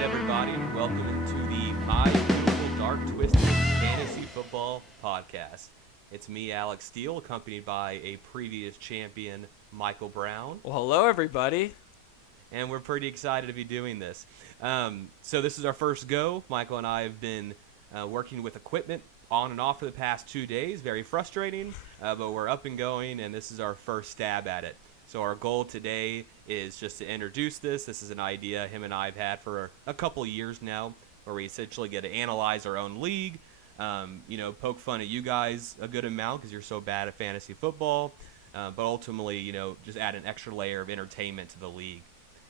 right, everybody. Welcome to the My Beautiful Dark Twisted Fantasy Football Podcast. It's me, Alex Steele, accompanied by a previous champion, Michael Brown. Well, hello, everybody. And we're pretty excited to be doing this. So this is our first go. Michael and I have been working with equipment on and off for the past 2 days. Very frustrating, but we're up and going, and this is our first stab at it. So our goal today is just to introduce this. This is an idea him and I have had for a couple of years now, where we essentially get to analyze our own league, poke fun at you guys a good amount because you're so bad at fantasy football, but ultimately, just add an extra layer of entertainment to the league.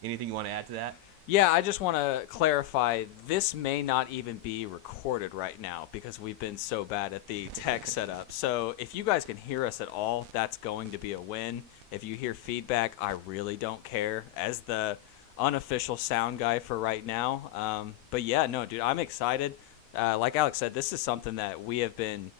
Anything you want to add to that? Yeah, I just want to clarify, this may not even be recorded right now because we've been so bad at the tech setup. So if you guys can hear us at all, that's going to be a win. If you hear feedback, I really don't care as the unofficial sound guy for right now. But yeah, no, dude, I'm excited. Like Alex said, this is something that we have been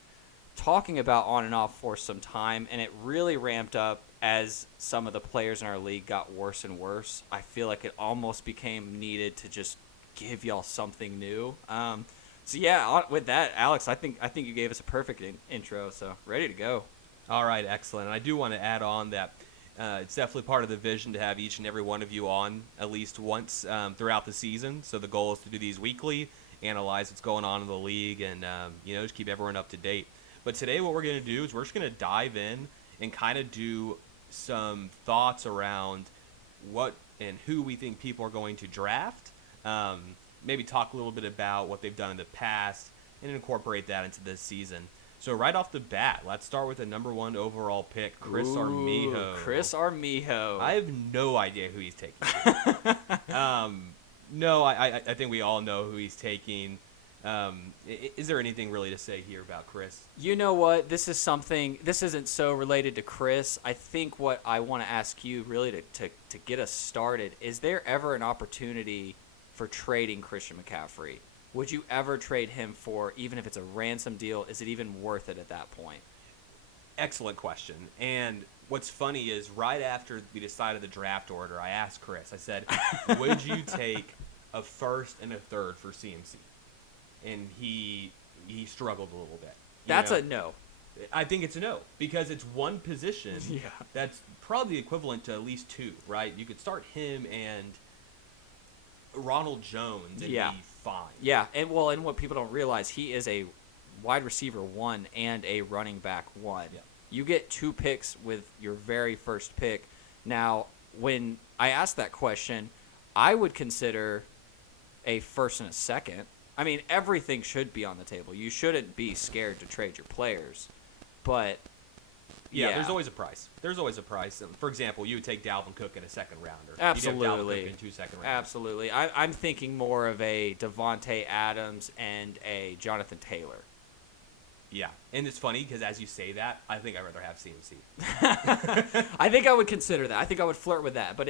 talking about on and off for some time, and it really ramped up as some of the players in our league got worse and worse. I feel like it almost became needed to just give y'all something new. So yeah, with that, Alex, I think you gave us a perfect intro, so ready to go. All right, excellent. And I do want to add on that it's definitely part of the vision to have each and every one of you on at least once throughout the season. So the goal is to do these weekly, analyze what's going on in the league, and just keep everyone up to date. But today what we're going to do is we're just going to dive in and kind of do some thoughts around what and who we think people are going to draft. Maybe talk a little bit about what they've done in the past and incorporate that into this season. So right off the bat, let's start with the number 1 overall pick, Chris Armijo. Chris Armijo. I have no idea who he's taking. No, I think we all know who he's taking. Is there anything really to say here about Chris? You know what? This isn't so related to Chris. I think what I want to ask you really to get us started, is there ever an opportunity for trading Christian McCaffrey? Would you ever trade him for, even if it's a ransom deal, is it even worth it at that point? Excellent question. And what's funny is right after we decided the draft order, I asked Chris, I said, would you take a first and a third for CMC? And he struggled a little bit. That's a no. I think it's a no because it's one position that's probably equivalent to at least 2, right? You could start him and Ronald Jones and be fine. Yeah, and what people don't realize, he is a wide receiver 1 and a running back 1. Yeah. You get 2 picks with your very first pick. Now, when I asked that question, I would consider a first and a second. I mean, everything should be on the table. You shouldn't be scared to trade your players. But, yeah, there's always a price. There's always a price. For example, you would take Dalvin Cook in a second rounder. Absolutely. You'd have Dalvin Cook in 2 second rounders. Absolutely. I'm thinking more of a Devontae Adams and a Jonathan Taylor. Yeah, and it's funny because as you say that, I think I'd rather have CMC. I think I would consider that. I think I would flirt with that. But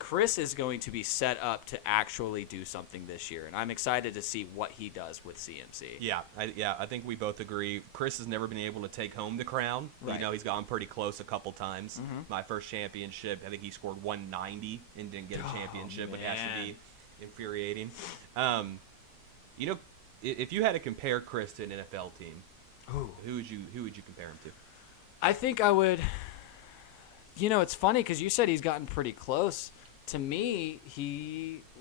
Chris is going to be set up to actually do something this year, and I'm excited to see what he does with CMC. Yeah, I think we both agree. Chris has never been able to take home the crown. Right. He's gone pretty close a couple times. Mm-hmm. My first championship, I think he scored 190 and didn't get a championship, but it has to be infuriating. If you had to compare Chris to an NFL team, who would you compare him to? I think I would. It's funny because you said he's gotten pretty close. To me,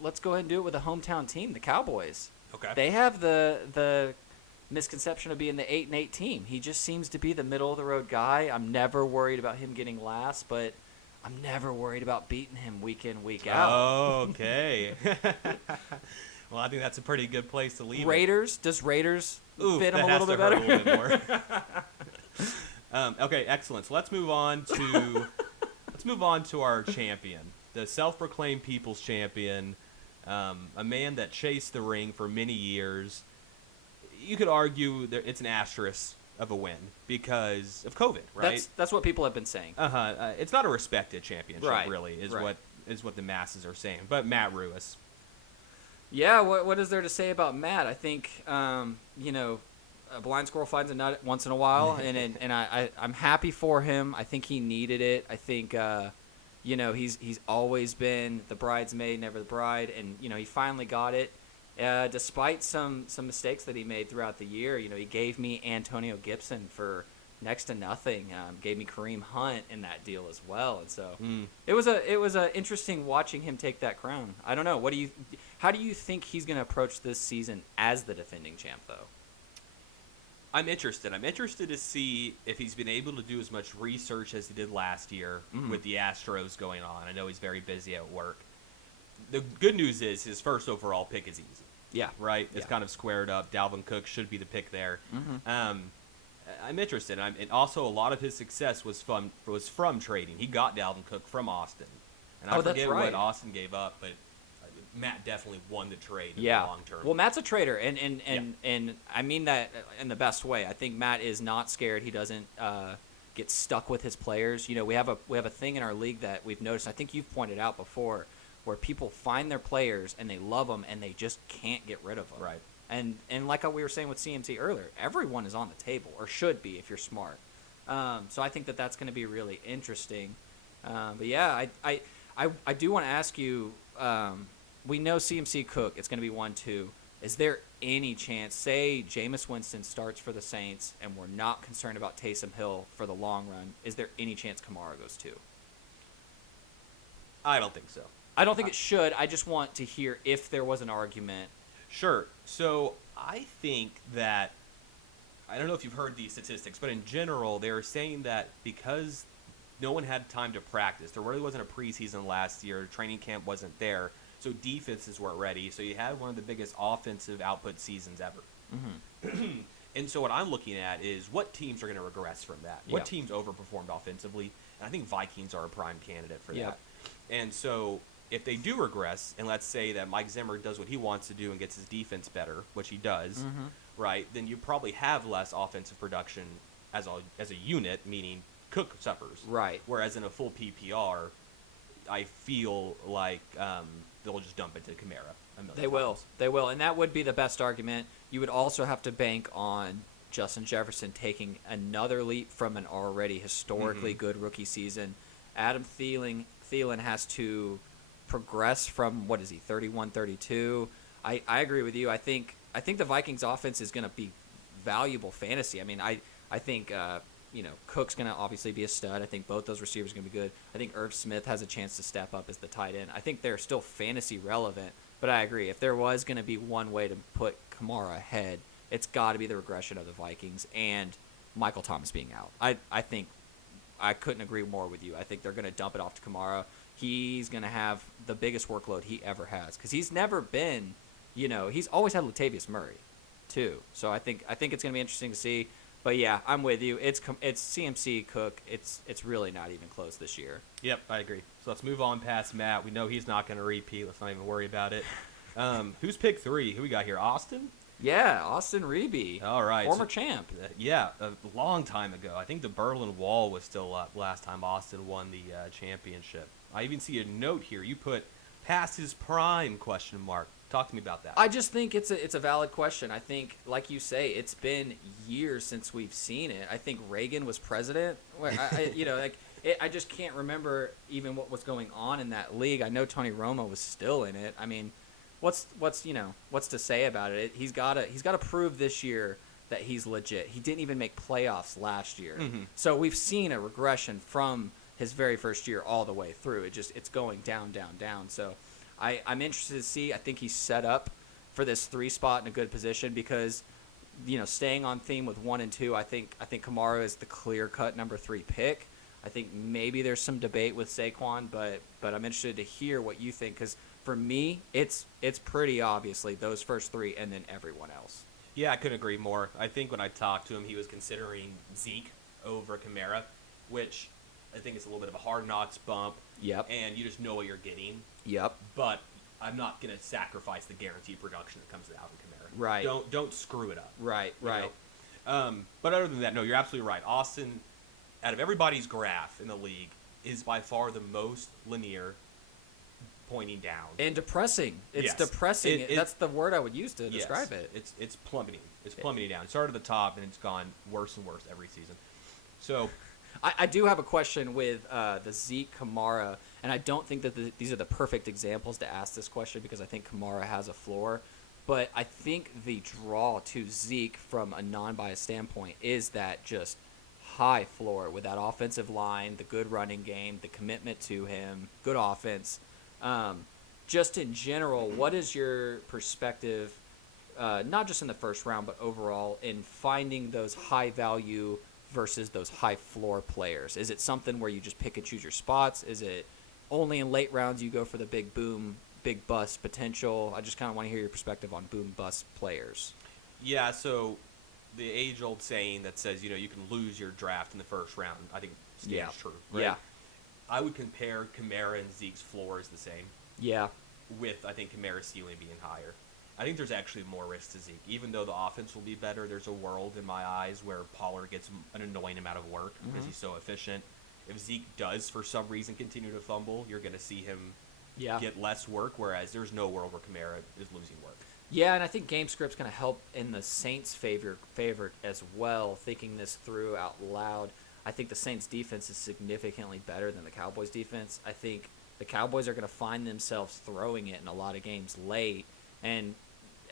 let's go ahead and do it with a hometown team, the Cowboys. Okay. They have the misconception of being the 8-8 team. He just seems to be the middle of the road guy. I'm never worried about him getting last, but I'm never worried about beating him week in, week out. Oh, okay. Well, I think that's a pretty good place to leave Raiders? Does Raiders fit him a little bit better? A little bit more. Okay, excellent. So let's move on to our champion, the self-proclaimed people's champion, a man that chased the ring for many years. You could argue that it's an asterisk of a win because of COVID, right? That's what people have been saying. It's not a respected championship, right. Really, is right. what the masses are saying. But Matt Ruiz. Yeah, what is there to say about Matt? I think, a blind squirrel finds a nut once in a while, and I'm happy for him. I think he needed it. I think He's always been the bridesmaid, never the bride, and he finally got it. Despite some mistakes that he made throughout the year, he gave me Antonio Gibson for next to nothing. Gave me Kareem Hunt in that deal as well, and so it was a interesting watching him take that crown. I don't know. How do you think he's going to approach this season as the defending champ, though? I'm interested. I'm interested to see if he's been able to do as much research as he did last year with the Astros going on. I know he's very busy at work. The good news is his first overall pick is easy. Yeah. Right? It's Yeah. kind of squared up. Dalvin Cook should be the pick there. I'm interested. And also, a lot of his success was from trading. He got Dalvin Cook from Austin. And I forget what Austin gave up, but Matt definitely won the trade in the long term. Well, Matt's a trader, and I mean that in the best way. I think Matt is not scared. He doesn't get stuck with his players. We have a thing in our league that we've noticed. I think you've pointed out before, where people find their players and they love them and they just can't get rid of them. Right. And like we were saying with CMC earlier, everyone is on the table, or should be if you're smart. So I think that's going to be really interesting. But yeah, I do want to ask you. We know CMC Cook, it's going to be 1-2. Is there any chance, say Jameis Winston starts for the Saints and we're not concerned about Taysom Hill for the long run, is there any chance Kamara goes 2? I don't think so. I don't think it should. I just want to hear if there was an argument. Sure. So I think that, I don't know if you've heard these statistics, but in general, they're saying that because no one had time to practice, there really wasn't a preseason last year, training camp wasn't there, so defenses weren't ready. So you had one of the biggest offensive output seasons ever. And so what I'm looking at is what teams are going to regress from that. What teams overperformed offensively? And I think Vikings are a prime candidate for that. And so if they do regress, and let's say that Mike Zimmer does what he wants to do and gets his defense better, which he does, right, then you probably have less offensive production as a unit, meaning Cook suffers. Right. Whereas in a full PPR, I feel like they'll just dump it to Kamara. They will, and that would be the best argument. You would also have to bank on Justin Jefferson taking another leap from an already historically good rookie season. Adam Thielen has to progress from, 31, 32. I agree with you. I think the Vikings offense is going to be valuable fantasy. I mean, I think Cook's going to obviously be a stud. I think both those receivers are going to be good. I think Irv Smith has a chance to step up as the tight end. I think they're still fantasy relevant, but I agree. If there was going to be one way to put Kamara ahead, it's got to be the regression of the Vikings and Michael Thomas being out. I think I couldn't agree more with you. I think they're going to dump it off to Kamara. He's going to have the biggest workload he ever has because he's never been, he's always had Latavius Murray too. So I think it's going to be interesting to see. But yeah, I'm with you. It's CMC Cook. It's really not even close this year. Yep, I agree. So let's move on past Matt. We know he's not going to repeat. Let's not even worry about it. Who's pick 3? Who we got here? Austin? Yeah, Austin Reeby. All right. Former champ. Yeah, a long time ago. I think the Berlin Wall was still up last time Austin won the championship. I even see a note here. You put past his prime, ? Talk to me about that. I just think it's a valid question. I think, like you say, it's been years since we've seen it. I think Reagan was president. I just can't remember even what was going on in that league. I know Tony Romo was still in it. I mean, what's to say about it? He's got to prove this year that he's legit. He didn't even make playoffs last year. So we've seen a regression from his very first year all the way through. It's going down, down, down. So I'm interested to see. I think he's set up for this 3 spot in a good position because, staying on theme with 1 and 2, I think Kamara is the clear-cut number 3 pick. I think maybe there's some debate with Saquon, but I'm interested to hear what you think because for me, it's pretty obviously those first 3 and then everyone else. Yeah, I couldn't agree more. I think when I talked to him, he was considering Zeke over Kamara, which I think it's a little bit of a hard knocks bump. Yep. And you just know what you're getting. Yep. But I'm not going to sacrifice the guaranteed production that comes out in Kamara. Right. Don't screw it up. Right. Right. But other than that, no, you're absolutely right. Austin, out of everybody's graph in the league, is by far the most linear, pointing down. And depressing. It's depressing. That's the word I would use to describe it. It's plummeting. It's plummeting down. It started at the top, and it's gone worse and worse every season. So I do have a question with the Zeke Kamara, and I don't think that these are the perfect examples to ask this question because I think Kamara has a floor. But I think the draw to Zeke from a non-biased standpoint is that just high floor with that offensive line, the good running game, the commitment to him, good offense. Just in general, what is your perspective, not just in the first round, but overall in finding those high value versus those high floor players? Is it something where you just pick and choose your spots? Is it only in late rounds you go for the big boom, big bust potential? I just kind of want to hear your perspective on boom bust players. Yeah, so the age-old saying that says, you can lose your draft in the first round, I think stands true. Right? Yeah. I would compare Kamara and Zeke's floor is the same. Yeah. With, I think, Kamara's ceiling being higher. I think there's actually more risk to Zeke. Even though the offense will be better, there's a world in my eyes where Pollard gets an annoying amount of work because he's so efficient. If Zeke does, for some reason, continue to fumble, you're going to see him get less work, whereas there's no world where Kamara is losing work. Yeah, and I think game script's going to help in the Saints' favor as well, thinking this through out loud. I think the Saints' defense is significantly better than the Cowboys' defense. I think the Cowboys are going to find themselves throwing it in a lot of games late. And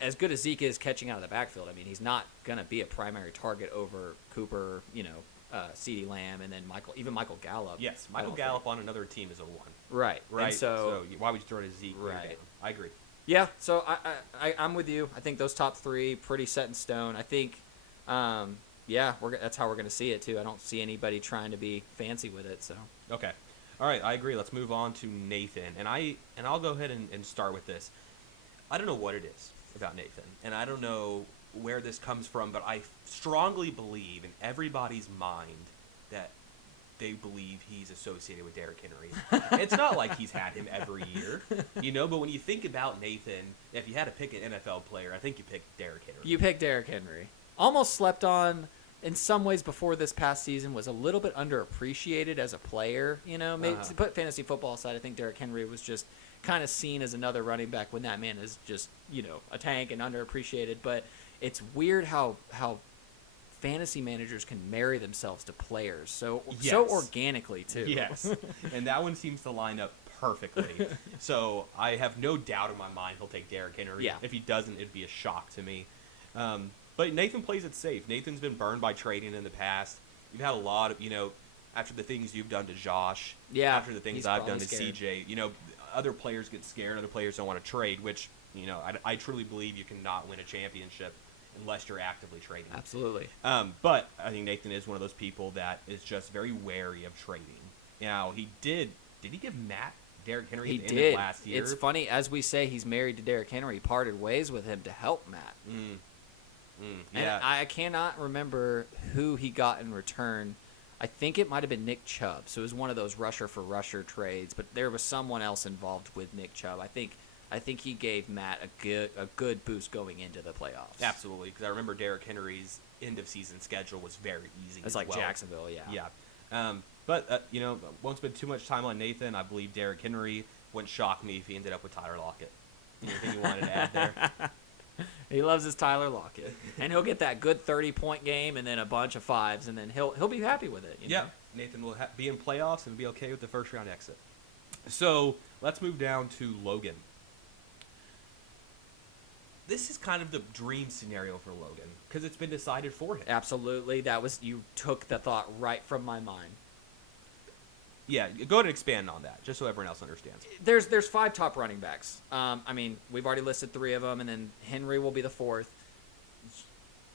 as good as Zeke is catching out of the backfield, I mean, he's not going to be a primary target over Cooper, CeeDee Lamb, and then Michael Gallup. Yes, Michael Gallup on another team is a one. Right. Right. And so why would you throw it to Zeke? Right. I agree. Yeah, so I'm with you. I think those top three pretty set in stone. I think, that's how we're going to see it too. I don't see anybody trying to be fancy with it. So Okay, all right, I agree. Let's move on to Nathan, and I'll go ahead and start with this. I don't know what it is about Nathan, and I don't know where this comes from, but I strongly believe in everybody's mind that they believe he's associated with Derrick Henry. It's not like he's had him every year, but when you think about Nathan, if you had to pick an NFL player, I think you picked Derrick Henry. You picked Derrick Henry. Almost slept on in some ways before this past season, was a little bit underappreciated as a player. Maybe to put fantasy football aside, I think Derrick Henry was just kind of seen as another running back when that man is just, a tank and underappreciated. But it's weird how fantasy managers can marry themselves to players so organically too. Yes, and that one seems to line up perfectly. So I have no doubt in my mind he'll take Derrick Henry. Yeah. If he doesn't, it'd be a shock to me. But Nathan plays it safe. Nathan's been burned by trading in the past. You've had a lot of, after the things you've done to Josh, after the things I've done to CJ, other players get scared. Other players don't want to trade, which, I truly believe you cannot win a championship unless you're actively trading. Absolutely. But I think Nathan is one of those people that is just very wary of trading. Now, did he give Matt Derrick Henry at the end of last year? It's funny, as we say he's married to Derrick Henry, he parted ways with him to help Matt. Yeah. And I cannot remember who he got in return. I think it might have been Nick Chubb. So it was one of those rusher for rusher trades, but there was someone else involved with Nick Chubb. I think he gave Matt a good boost going into the playoffs. Absolutely, because I remember Derrick Henry's end of season schedule was very easy. It's like Jacksonville, yeah. Yeah. But won't spend too much time on Nathan. I believe Derrick Henry wouldn't shock me if he ended up with Tyler Lockett. Anything you wanted to add there? He loves his Tyler Lockett, and he'll get that good 30-point game and then a bunch of fives, and then he'll be happy with it. Yeah, Nathan will be in playoffs and be okay with the first round exit. So let's move down to Logan. This is kind of the dream scenario for Logan because it's been decided for him. Absolutely, you took the thought right from my mind. Yeah, go ahead and expand on that, just so everyone else understands. There's 5 top running backs. We've already listed 3 of them, and then Henry will be the 4th.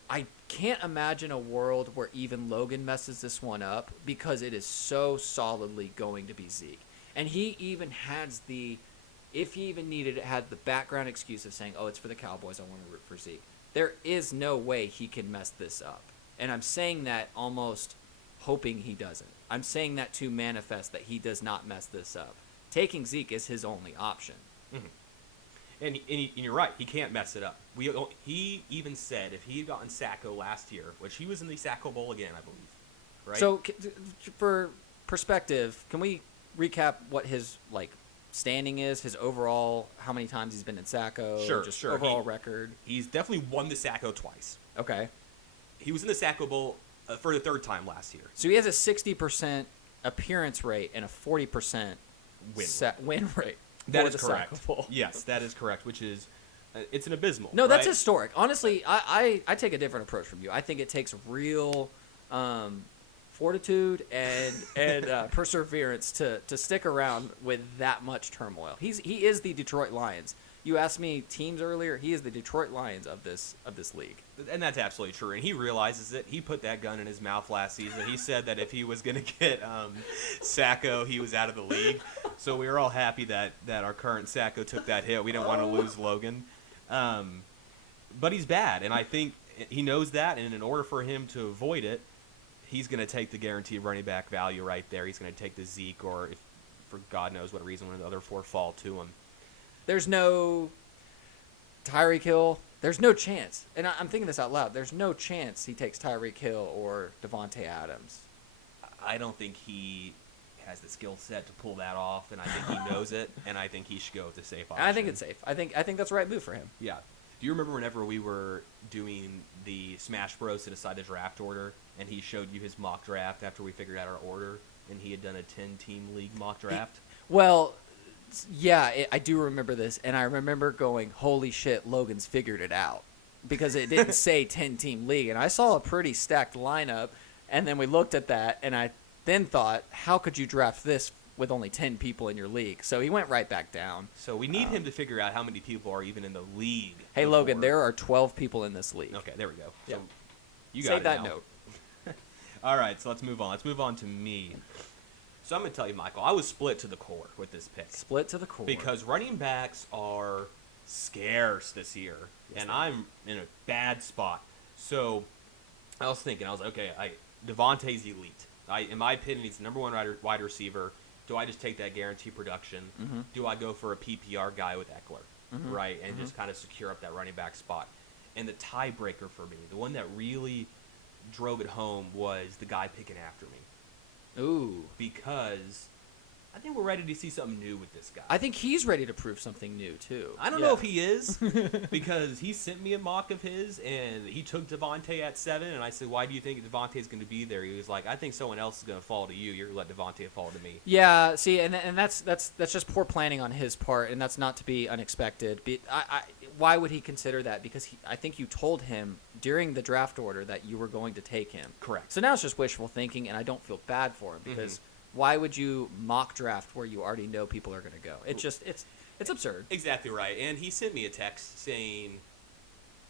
I can't imagine a world where even Logan messes this one up because it is so solidly going to be Zeke. And he even has if he even needed it, had the background excuse of saying, oh, it's for the Cowboys, I want to root for Zeke. There is no way he can mess this up. And I'm saying that almost hoping he doesn't. I'm saying that to manifest that he does not mess this up. Taking Zeke is his only option. Mm-hmm. And you're right, he can't mess it up. He even said if he had gotten Sacco last year, which he was in the Sacco Bowl again, I believe. Right? So for perspective, can we recap what his standing is, his overall, how many times he's been in Sacco, Sure. Overall record? He's definitely won the Sacco twice. Okay. He was in the Sacco Bowl for the third time last year. So he has a 60% appearance rate and a 40% win rate. That is correct. Yes, that is correct, which is it's an abysmal. No, that's right? historic. Honestly, I take a different approach from you. I think it takes real fortitude and perseverance to stick around with that much turmoil. He is the Detroit Lions. You asked me teams earlier. He is the Detroit Lions of this league. And that's absolutely true. And he realizes it. He put that gun in his mouth last season. He said that if he was going to get Sacco, he was out of the league. So we were all happy that our current Sacco took that hit. We didn't want to lose Logan. But he's bad, and I think he knows that. And in order for him to avoid it, he's going to take the guaranteed running back value right there. He's going to take the Zeke, or if, for God knows what reason, one of the other four fall to him. There's no Tyreek Hill. There's no chance. And I'm thinking this out loud. There's no chance he takes Tyreek Hill or Devontae Adams. I don't think he has the skill set to pull that off, and I think he knows it, and I think he should go with the safe option. I think it's safe. I think that's the right move for him. Yeah. Do you remember whenever we were doing the Smash Bros to decide the draft order, and he showed you his mock draft after we figured out our order, and he had done a 10-team league mock draft? Well, yeah, I do remember this, and I remember going, holy shit, Logan's figured it out. Because it didn't say 10-team league, and I saw a pretty stacked lineup, and then we looked at that, and I then thought, how could you draft this with only 10 people in your league? So he went right back down. So we need him to figure out how many people are even in the league. Hey, Logan, there are 12 people in this league. Okay, there we go. Yeah. So you got Save it that now. note. All right, so let's move on. Let's move on to me. So I'm going to tell you, Michael, I was split to the core with this pick. Split to the core. Because running backs are scarce this year, and I'm in a bad spot. So I was thinking, okay, Devontae's elite. In my opinion, he's the number one wide receiver. Do I just take that guaranteed production? Mm-hmm. Do I go for a PPR guy with Eckler, Mm-hmm. right, and Mm-hmm. just kind of secure up that running back spot? And the tiebreaker for me, the one that really drove it home, was the guy picking after me. Ooh. Because I think we're ready to see something new with this guy. I think he's ready to prove something new, too. I don't know if he is, because he sent me a mock of his, and he took Devontae at 7, and I said, why do you think Devontae's going to be there? He was like, I think someone else is going to fall to you. You're going to let Devontae fall to me. Yeah, see, and that's just poor planning on his part, and that's not to be unexpected. Why would he consider that? Because I think you told him during the draft order that you were going to take him. Correct. So now it's just wishful thinking, and I don't feel bad for him, because why would you mock draft where you already know people are going to go? It's just it's absurd. It's right. And he sent me a text saying,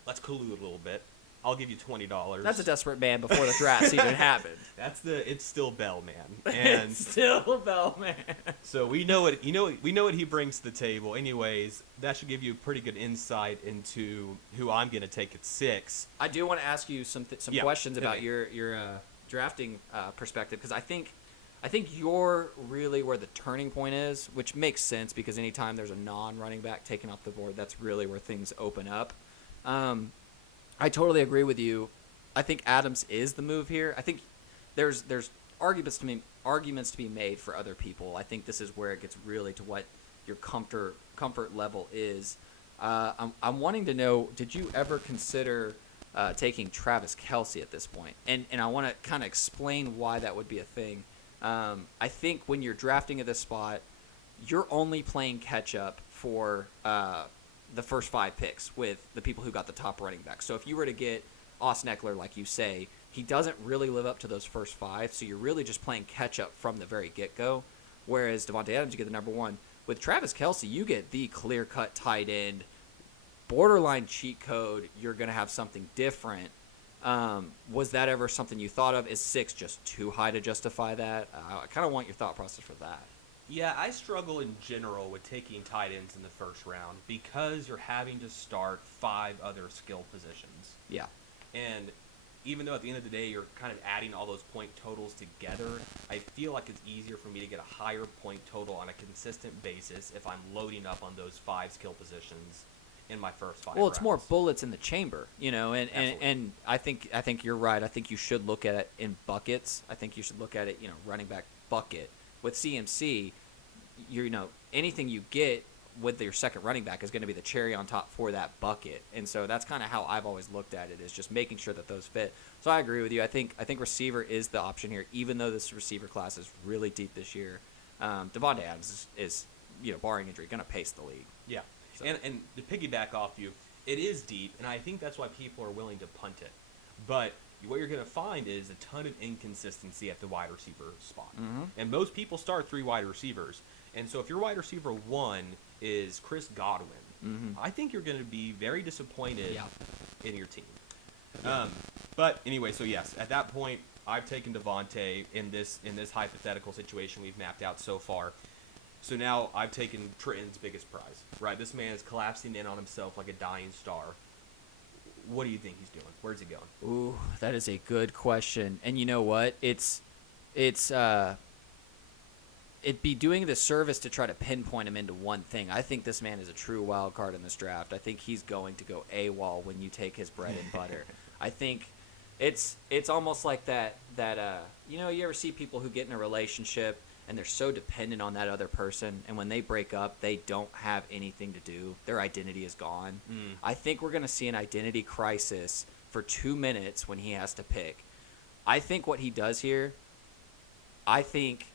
let's collude a little bit. I'll give you $20. That's a desperate man before the draft even happened. It's still Bell, man. And it's still Bell, man. So we know what he brings to the table. Anyways, that should give you a pretty good insight into who I'm going to take at 6. I do want to ask you some questions about your drafting perspective, because I think you're really where the turning point is, which makes sense because anytime there's a non-running back taken off the board, that's really where things open up. I totally agree with you. I think Adams is the move here. I think there's arguments to be made for other people. I think this is where it gets really to what your comfort level is. I'm wanting to know, did you ever consider taking Travis Kelce at this point? And I want to kind of explain why that would be a thing. I think when you're drafting at this spot, you're only playing catch up for the first 5 picks with the people who got the top running back. So if you were to get Austin Eckler, like you say, he doesn't really live up to those first 5, so you're really just playing catch up from the very get-go. Whereas Devontae Adams, you get the number 1. With Travis Kelce, you get the clear-cut tight end, borderline cheat code. You're going to have something different. Was that ever something you thought of? Is 6 just too high to justify that? I kind of want your thought process for that. Yeah, I struggle in general with taking tight ends in the first round because you're having to start 5 other skill positions. Yeah. And even though at the end of the day you're kind of adding all those point totals together, I feel like it's easier for me to get a higher point total on a consistent basis if I'm loading up on those 5 skill positions in my first 5 Well, it's rounds. more bullets in the chamber, and I think you're right. I think you should look at it in buckets. I think you should look at it, running back bucket. With CMC, anything you get with your second running back is going to be the cherry on top for that bucket. And so that's kind of how I've always looked at it, is just making sure that those fit. So I agree with you. I think receiver is the option here, even though this receiver class is really deep this year. Devontae Adams is barring injury, going to pace the league. Yeah. So. And to piggyback off you, it is deep, and I think that's why people are willing to punt it. But what you're going to find is a ton of inconsistency at the wide receiver spot. Mm-hmm. And most people start 3 wide receivers. And so if your wide receiver 1 is Chris Godwin, I think you're going to be very disappointed in your team. But anyway, so yes, at that point, I've taken Devontae in this hypothetical situation we've mapped out so far. So now I've taken Trenton's biggest prize, right? This man is collapsing in on himself like a dying star. What do you think he's doing? Where's he going? Ooh, that is a good question. And you know what? It'd be doing the service to try to pinpoint him into one thing. I think this man is a true wild card in this draft. I think he's going to go AWOL when you take his bread and butter. I think it's almost like that you ever see people who get in a relationship and they're so dependent on that other person, and when they break up, they don't have anything to do. Their identity is gone. I think we're going to see an identity crisis for 2 minutes when he has to pick. I think what he does here, I think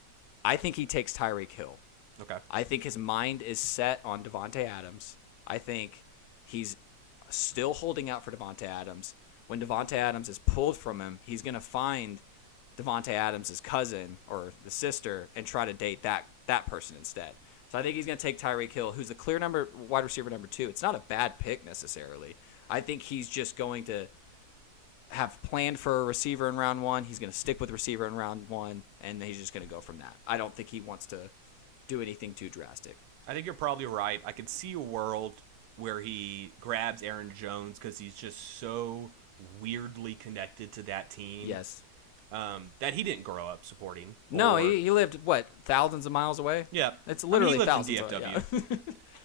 he takes Tyreek Hill. Okay. I think his mind is set on Devontae Adams. I think he's still holding out for Devontae Adams. When Devontae Adams is pulled from him, he's going to find Devontae Adams' cousin or the sister and try to date that person instead. So I think he's going to take Tyreek Hill, who's the clear wide receiver number 2. It's not a bad pick necessarily. I think he's just going to have planned for a receiver in round 1. He's going to stick with receiver in round 1, and then he's just going to go from that. I don't think he wants to do anything too drastic. I think you're probably right. I could see a world where he grabs Aaron Jones because he's just so weirdly connected to that team. Yes. That he didn't grow up supporting. No, he lived, thousands of miles away? Yeah. It's literally he thousands lived in away. DFW. Yeah.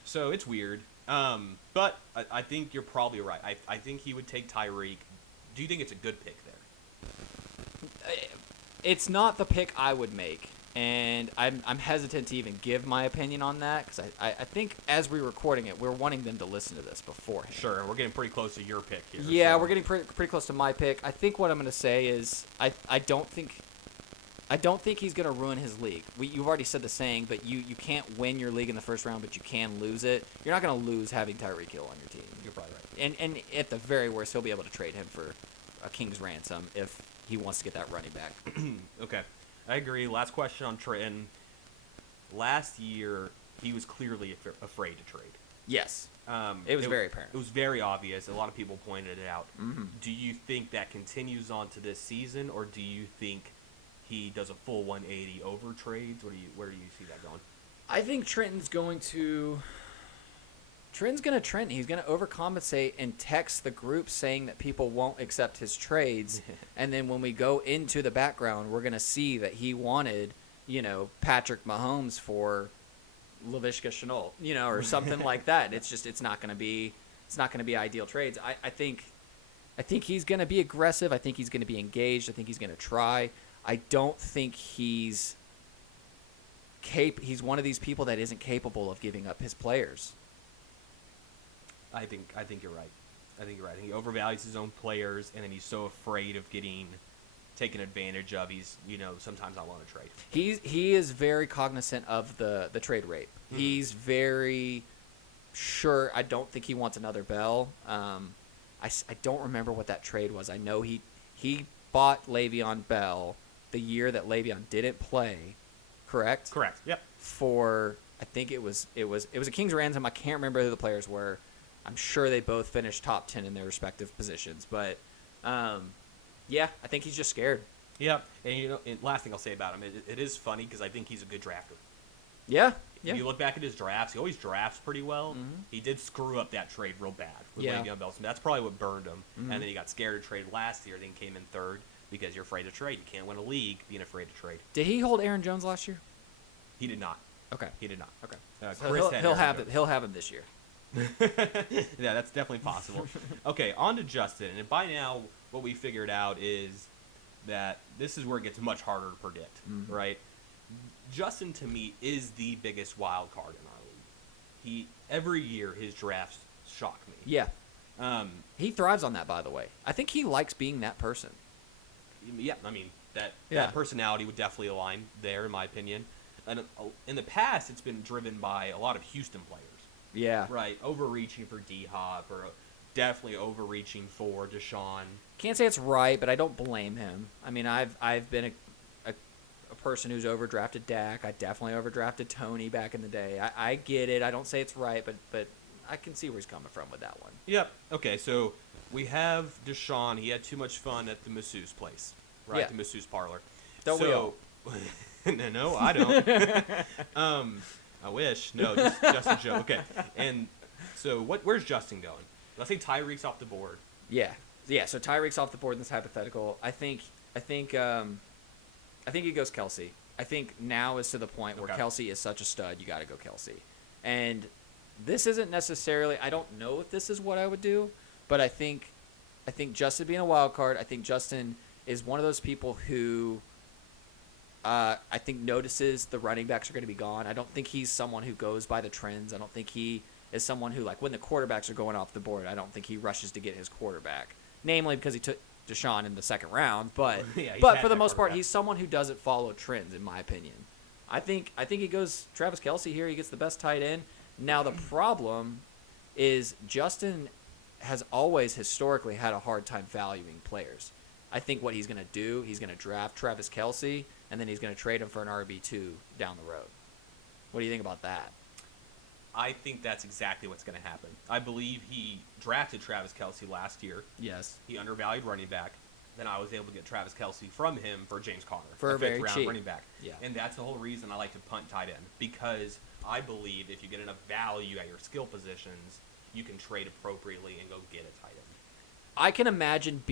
So it's weird. But I think you're probably right. I think he would take Tyreek. Do you think it's a good pick there? It's not the pick I would make, and I'm hesitant to even give my opinion on that because I think as we're recording it, we're wanting them to listen to this beforehand. Sure, we're getting pretty close to your pick here. Yeah, so. we're getting pretty close to my pick. I think what I'm going to say is I don't think he's going to ruin his league. You've already said the saying, but you can't win your league in the first round, but you can lose it. You're not going to lose having Tyreek Hill on your team. You're probably right. And at the very worst, he'll be able to trade him for a king's ransom if he wants to get that running back. Okay, I agree. Last question on Trenton. Last year, he was clearly afraid to trade. Yes. It was very apparent. It was very obvious. A lot of people pointed it out. Mm-hmm. Do you think that continues on to this season, or do you think he does a full 180 over trades? Where do you see that going? I think Trenton's going to Trent. He's going to overcompensate and text the group saying that people won't accept his trades. And then when we go into the background, we're going to see that he wanted, Patrick Mahomes for Laviska Shenault, or something like that. It's not going to be ideal trades. I think he's going to be aggressive. I think he's going to be engaged. I think he's going to try. I don't think he's one of these people that isn't capable of giving up his players. I think you're right. I think he overvalues his own players, and then he's so afraid of getting taken advantage of. He's sometimes not willing to trade. He is very cognizant of the trade rate. Mm-hmm. He's very sure. I don't think he wants another Bell. I don't remember what that trade was. I know he bought Le'Veon Bell the year that Le'Veon didn't play. Correct. Yep. For I think it was a king's ransom. I can't remember who the players were. I'm sure they both finished top 10 in their respective positions, but yeah, I think he's just scared. Yeah, and last thing I'll say about him, it is funny because I think he's a good drafter. Yeah. If you look back at his drafts, he always drafts pretty well. Mm-hmm. He did screw up that trade real bad with Yeah. Le'Veon Bell. So that's probably what burned him. Mm-hmm. And then he got scared to trade last year, then came in third because you're afraid to trade. You can't win a league being afraid to trade. Did he hold Aaron Jones last year? He did not. Okay. He did not. Okay. So Chris he'll have it. He'll have him this year. Yeah, that's definitely possible. Okay, on to Justin. And by now, what we figured out is that this is where it gets much harder to predict, Mm-hmm. right? Justin, to me, is the biggest wild card in our league. every year his drafts shock me. Yeah. Um, He thrives on that, by the way. I think he likes being that person. yeah, I mean that personality would definitely align there, in my opinion. And in the past, it's been driven by a lot of Houston players. Yeah. Right, overreaching for D-Hop or definitely overreaching for Deshaun. Can't say it's right, but I don't blame him. I mean, I've been a person who's overdrafted Dak. I definitely overdrafted Tony back in the day. I get it. I don't say it's right, but I can see where he's coming from with that one. Yep. Okay, so we have Deshaun. He had too much fun at the masseuse place, right? Yeah. The masseuse parlor. Don't we all? No, I don't. I wish. No, just a joke. Okay. And so where's Justin going? Let's say Tyreek's off the board. Yeah. So Tyreek's off the board in this hypothetical. I think he goes Kelsey. I think now is to the point where Kelsey is such a stud. You got to go Kelsey. And this isn't necessarily. I don't know if this is what I would do, but I think Justin being a wild card. I think Justin is one of those people who. I think notices the running backs are going to be gone. I don't think he's someone who goes by the trends. I don't think he is someone who, like, when the quarterbacks are going off the board, I don't think he rushes to get his quarterback. Namely because he took Deshaun in the second round. But for the most part, he's someone who doesn't follow trends, in my opinion. I think he goes Travis Kelce here. He gets the best tight end. Now, the problem is Justin has always historically had a hard time valuing players. I think what he's going to do, he's going to draft Travis Kelce, and then he's going to trade him for an RB2 down the road. What do you think about that? I think that's exactly what's going to happen. I believe he drafted Travis Kelce last year. Yes. He undervalued running back. Then I was able to get Travis Kelce from him for James Conner, for a very fifth-round cheap running back. Yeah. And that's the whole reason I like to punt tight end, because I believe if you get enough value at your skill positions, you can trade appropriately and go get a tight end. I can imagine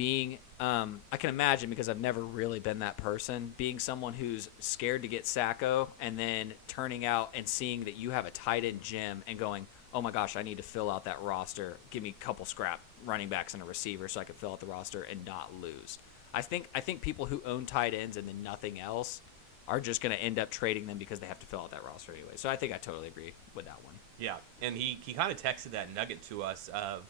because I've never really been that person, being someone who's scared to get Sacco and then turning out and seeing that you have a tight end gym and going, oh my gosh, I need to fill out that roster. Give me a couple scrap running backs and a receiver so I can fill out the roster and not lose. I think people who own tight ends and then nothing else are just going to end up trading them because they have to fill out that roster anyway. So I think I totally agree with that one. Yeah, and he kind of texted that nugget to us of,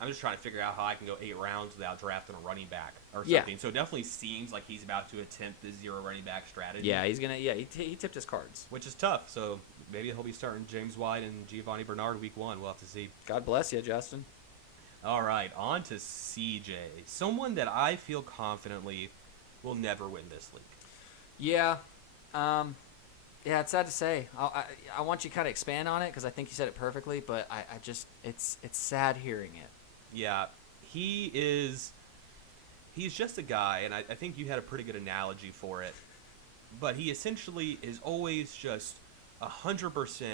I'm just trying to figure out how I can go 8 rounds without drafting a running back or something. Yeah. So it definitely seems like he's about to attempt the zero running back strategy. Yeah, he's gonna. Yeah, he tipped his cards, which is tough. So maybe he'll be starting James White and Giovanni Bernard week 1. We'll have to see. God bless you, Justin. All right, on to CJ, someone that I feel confidently will never win this league. Yeah, yeah, it's sad to say. I want you to kind of expand on it because I think you said it perfectly, but I just it's sad hearing it. Yeah, he's just a guy, and I think you had a pretty good analogy for it, but he essentially is always just 100%,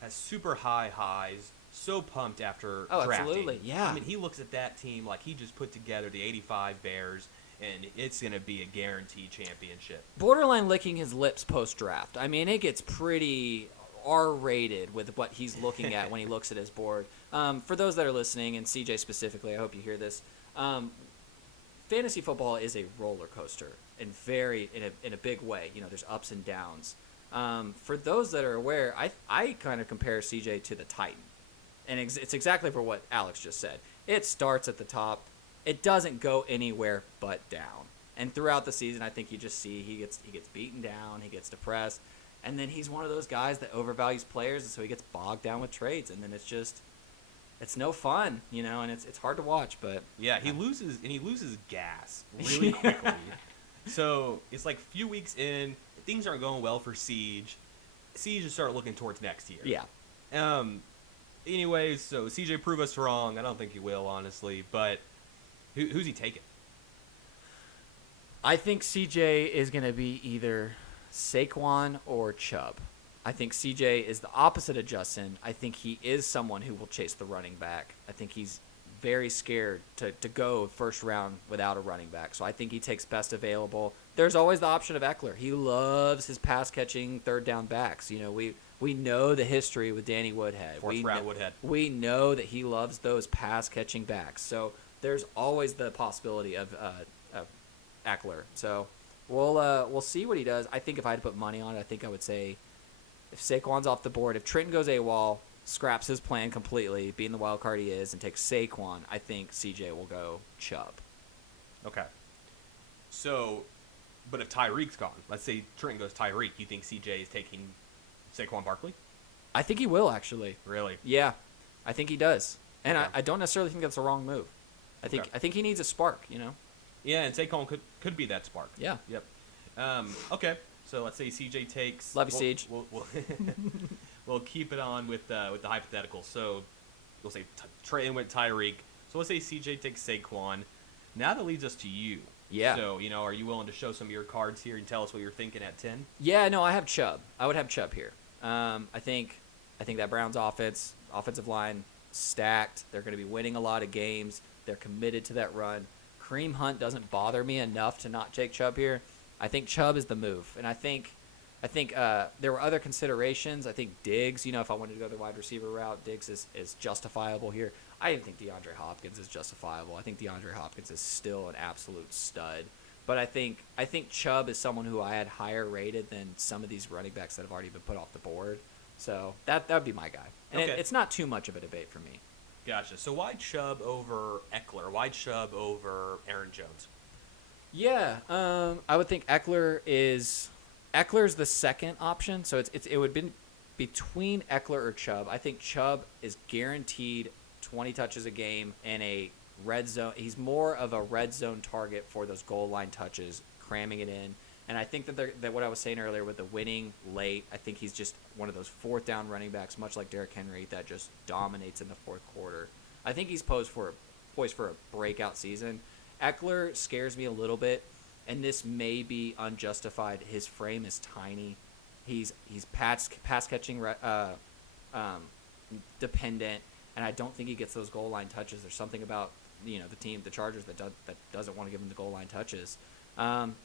has super high highs, so pumped after drafting. Absolutely, yeah. I mean, he looks at that team like he just put together the 85 Bears, and it's going to be a guaranteed championship. Borderline licking his lips post-draft. I mean, it gets pretty R-rated with what he's looking at when he looks at his board. For those that are listening, and CJ specifically, I hope you hear this, fantasy football is a roller coaster in a big way. You know, there's ups and downs. For those that are aware, I kind of compare CJ to the Titan. And it's exactly for what Alex just said. It starts at the top. It doesn't go anywhere but down. And throughout the season, I think you just see he gets beaten down, he gets depressed, and then he's one of those guys that overvalues players, and so he gets bogged down with trades, and then it's no fun, you know, and it's hard to watch. But yeah, he loses gas really quickly. So it's like a few weeks in, things aren't going well for Siege. Siege is start looking towards next year. Yeah. Anyways, so CJ, prove us wrong. I don't think he will, honestly. But who's he taking? I think CJ is going to be either Saquon or Chubb. I think CJ is the opposite of Justin. I think he is someone who will chase the running back. I think he's very scared to go first round without a running back. So I think he takes best available. There's always the option of Eckler. He loves his pass-catching third down backs. You know, we know the history with Danny Woodhead. Fourth-round Woodhead. We know that he loves those pass-catching backs. So there's always the possibility of Eckler. So we'll see what he does. I think if I had to put money on it, I think I would say if Saquon's off the board, if Trenton goes AWOL, scraps his plan completely, being the wild card he is, and takes Saquon, I think CJ will go Chubb. Okay. So, but if Tyreek's gone, let's say Trenton goes Tyreek, you think CJ is taking Saquon Barkley? I think he will, actually. Really? Yeah, I think he does. And Okay. I don't necessarily think that's a wrong move. I think he needs a spark, Yeah, and Saquon could be that spark. Yeah. Yep. Okay. So let's say CJ takes. Love you, Siege. We'll keep it on with the hypothetical. So we'll say Trenton went Tyreek. So let's say CJ takes Saquon. Now that leads us to you. Yeah. So are you willing to show some of your cards here and tell us what you're thinking at 10? Yeah, no, I have Chubb. I would have Chubb here. I think that Browns offensive line stacked. They're going to be winning a lot of games. They're committed to that run. Kareem Hunt doesn't bother me enough to not take Chubb here. I think Chubb is the move, and I think there were other considerations. I think Diggs, if I wanted to go the wide receiver route, Diggs is justifiable here. I even think DeAndre Hopkins is justifiable. I think DeAndre Hopkins is still an absolute stud. But I think Chubb is someone who I had higher rated than some of these running backs that have already been put off the board. So that would be my guy. And Okay. it's not too much of a debate for me. Gotcha. So why Chubb over Eckler? Why Chubb over Aaron Jones? Yeah, I would think Eckler's the second option. So it would be between Eckler or Chubb. I think Chubb is guaranteed 20 touches a game in a red zone. He's more of a red zone target for those goal line touches, cramming it in. And I think that what I was saying earlier with the winning late, I think he's just one of those fourth down running backs, much like Derrick Henry, that just dominates in the fourth quarter. I think he's poised for a breakout season. Eckler scares me a little bit, and this may be unjustified. His frame is tiny. He's pass catching dependent, and I don't think he gets those goal line touches. There's something about the Chargers that doesn't want to give him the goal line touches.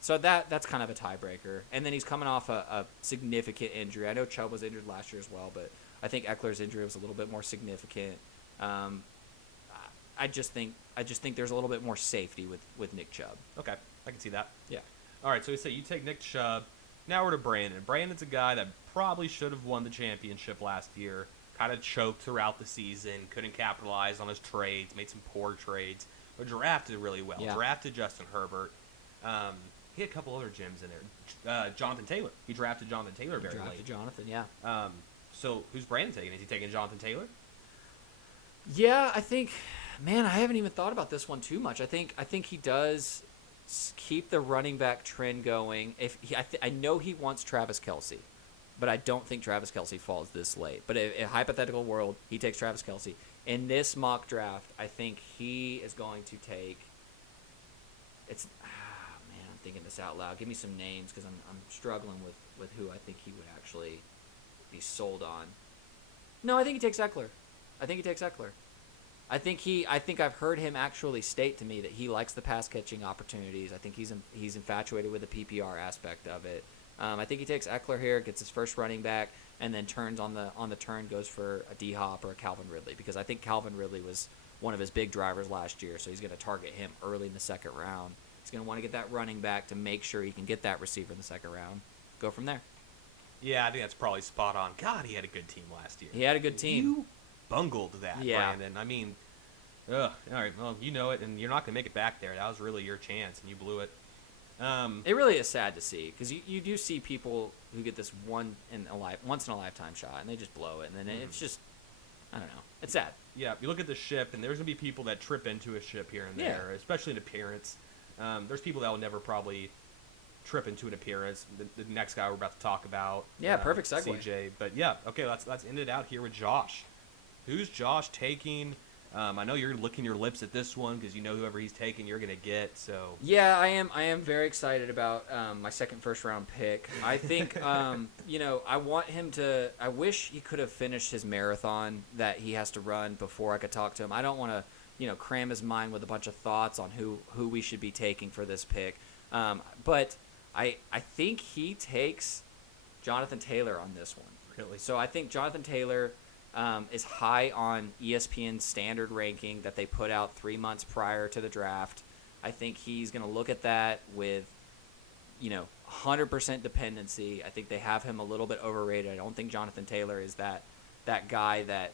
So that's kind of a tiebreaker. And then he's coming off a significant injury. I know Chubb was injured last year as well, but I think Eckler's injury was a little bit more significant. I just think there's a little bit more safety with Nick Chubb. Okay, I can see that. Yeah. All right, so we say you take Nick Chubb. Now we're to Brandon. Brandon's a guy that probably should have won the championship last year. Kind of choked throughout the season. Couldn't capitalize on his trades. Made some poor trades. But drafted really well. Yeah. Drafted Justin Herbert. He had a couple other gems in there. Jonathan Taylor. He drafted Jonathan Taylor very late. Jonathan, yeah. So who's Brandon taking? Is he taking Jonathan Taylor? Yeah, I think, man, I haven't even thought about this one too much. I think he does keep the running back trend going. I know he wants Travis Kelce, but I don't think Travis Kelce falls this late. But in a hypothetical world, he takes Travis Kelce. In this mock draft, I think he is going to take. I'm thinking this out loud. Give me some names because I'm struggling with who I think he would actually be sold on. No, I think he takes Eckler. I think I've heard him actually state to me that he likes the pass catching opportunities. I think he's infatuated with the PPR aspect of it. I think he takes Eckler here, gets his first running back, and then turns on the turn, goes for a D Hop or a Calvin Ridley, because I think Calvin Ridley was one of his big drivers last year, so he's going to target him early in the second round. He's going to want to get that running back to make sure he can get that receiver in the second round. Go from there. Yeah, I think that's probably spot on. God, he had a good team last year. He had a good team. You bungled that, Yeah. Brandon. I mean, all right, well, you know it, and you're not going to make it back there. That was really your chance, and you blew it. It really is sad to see, because you do see people who get this once in a lifetime shot, and they just blow it, and then it's just, I don't know. It's sad. Yeah, you look at the ship, and there's going to be people that trip into a ship here and there, especially in appearance. There's people that will never probably trip into an appearance. The next guy we're about to talk about. Yeah, perfect segue. CJ. But yeah, okay, let's end it out here with Josh. Who's Josh taking? I know you're licking your lips at this one because you know whoever he's taking, you're going to get. So yeah, I am very excited about my second first round pick. I think I want him to. I wish he could have finished his marathon that he has to run before I could talk to him. I don't want to cram his mind with a bunch of thoughts on who we should be taking for this pick. But I think he takes Jonathan Taylor on this one. Really? So I think Jonathan Taylor is high on ESPN's standard ranking that they put out 3 months prior to the draft. I think he's going to look at that with, 100% dependency. I think they have him a little bit overrated. I don't think Jonathan Taylor is that guy that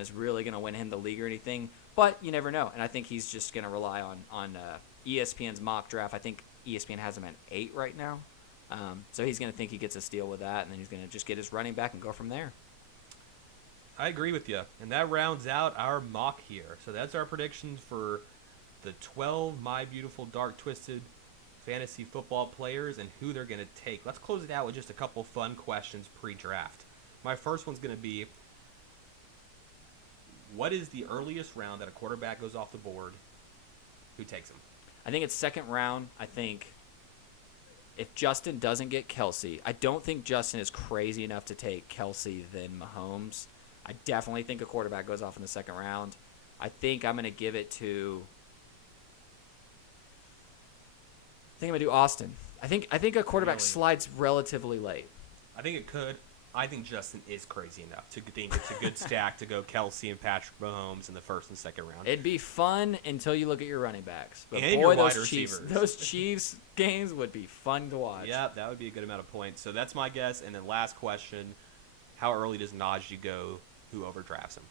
is really going to win him the league or anything. But you never know. And I think he's just going to rely on ESPN's mock draft. I think ESPN has him at 8 right now. So he's going to think he gets a steal with that, and then he's going to just get his running back and go from there. I agree with you. And that rounds out our mock here. So that's our predictions for the 12 My Beautiful Dark Twisted fantasy football players and who they're going to take. Let's close it out with just a couple fun questions pre-draft. My first one's going to be, what is the earliest round that a quarterback goes off the board? Who takes him? I think it's second round. I think if Justin doesn't get Kelsey, I don't think Justin is crazy enough to take Kelsey than Mahomes. I definitely think a quarterback goes off in the second round. I think I'm going to give it to... I think I'm going to do Austin. I think a quarterback slides relatively late. I think it could. I think Justin is crazy enough to think it's a good stack to go Kelsey and Patrick Mahomes in the first and second round. It'd be fun until you look at your running backs. But and boy, your wide those receivers. Chiefs games would be fun to watch. Yeah, that would be a good amount of points. So that's my guess. And then last question, how early does Najee go? Who overdrafts him?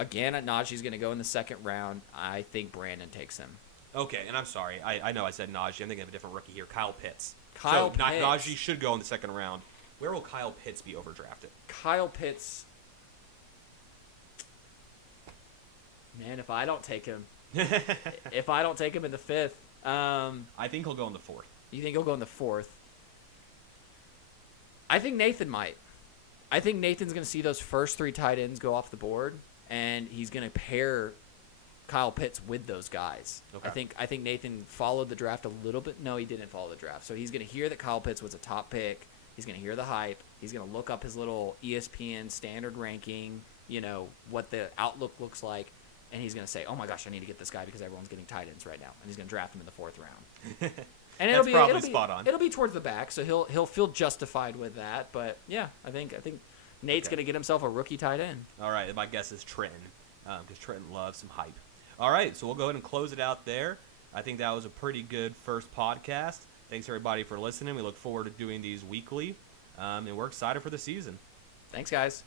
Again, Najee's going to go in the second round. I think Brandon takes him. Okay, and I'm sorry. I know I said Najee. I'm thinking of a different rookie here, Kyle Pitts. Kyle Pitts. Najee should go in the second round. Where will Kyle Pitts be overdrafted? Kyle Pitts. Man, if I don't take him in the fifth, I think he'll go in the fourth. You think he'll go in the fourth? I think Nathan might. I think Nathan's going to see those first 3 tight ends go off the board, and he's going to pair Kyle Pitts with those guys. Okay. I think Nathan followed the draft a little bit. No, he didn't follow the draft. So he's going to hear that Kyle Pitts was a top pick. He's going to hear the hype. He's going to look up his little ESPN standard ranking, what the outlook looks like, and he's going to say, oh, my gosh, I need to get this guy because everyone's getting tight ends right now. And he's going to draft him in the 4th round. And That's probably spot on. It'll be towards the back, so he'll feel justified with that. But, yeah, I think Nate's going to get himself a rookie tight end. All right, my guess is Trenton because Trenton loves some hype. All right, so we'll go ahead and close it out there. I think that was a pretty good first podcast. Thanks, everybody, for listening. We look forward to doing these weekly, and we're excited for the season. Thanks, guys.